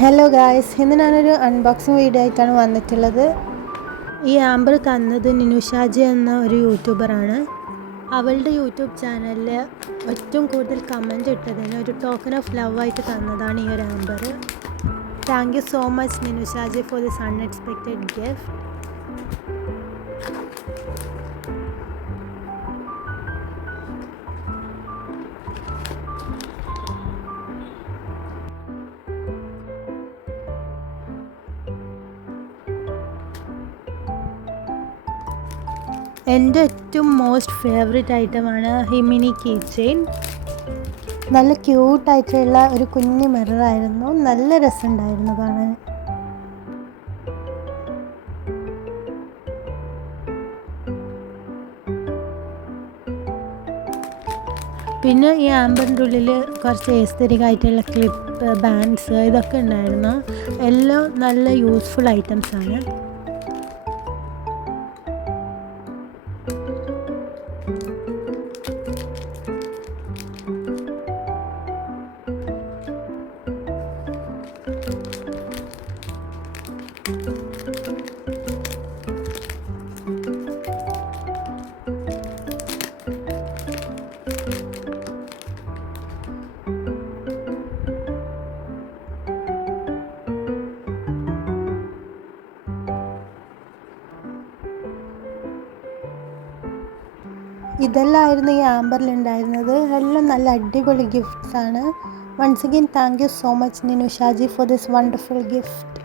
Hello guys, ഇന്ന് ഞാനൊരു unboxing video ആയിട്ടാണ് വന്നിട്ടുള്ളത്. ഈ ആംബർ തന്നത് നിനുഷാജി എന്ന ഒരു യൂട്യൂബറാണ്. അവളുടെ യൂട്യൂബ് ചാനലിൽ ഏറ്റവും കൂടുതൽ കമൻറ്റ് ഇട്ടതിന് ഒരു ടോക്കൺ ഓഫ് ലവ് ആയിട്ട് തന്നതാണ് ഈ ഒരു amber. Thank you so much Ninushaji for this unexpected gift. എൻ്റെ ഏറ്റവും മോസ്റ്റ് ഫേവറേറ്റ് ഐറ്റമാണ് ഈ മിനി കീ ചെയിൻ. നല്ല ക്യൂട്ടായിട്ടുള്ള ഒരു കുഞ്ഞു മിററായിരുന്നു. നല്ല രസമുണ്ടായിരുന്നു കാണാൻ. പിന്നെ ഈ ആംബറിൻ്റെ ഉള്ളിൽ കുറച്ച് എസ്തറ്റിക്കായിട്ടുള്ള ക്ലിപ്പ്, ബാൻഡ്സ് ഇതൊക്കെ ഉണ്ടായിരുന്നു. എല്ലാം നല്ല യൂസ്ഫുൾ ഐറ്റംസാണ്. ഇതെല്ലാമായിരുന്നു ഈ ആംബറിൽ ഉണ്ടായിരുന്നത്. എല്ലാം നല്ല അടിപൊളി ഗിഫ്റ്റ്സ് ആണ്. Once again thank you so much Ninushaji for this wonderful gift.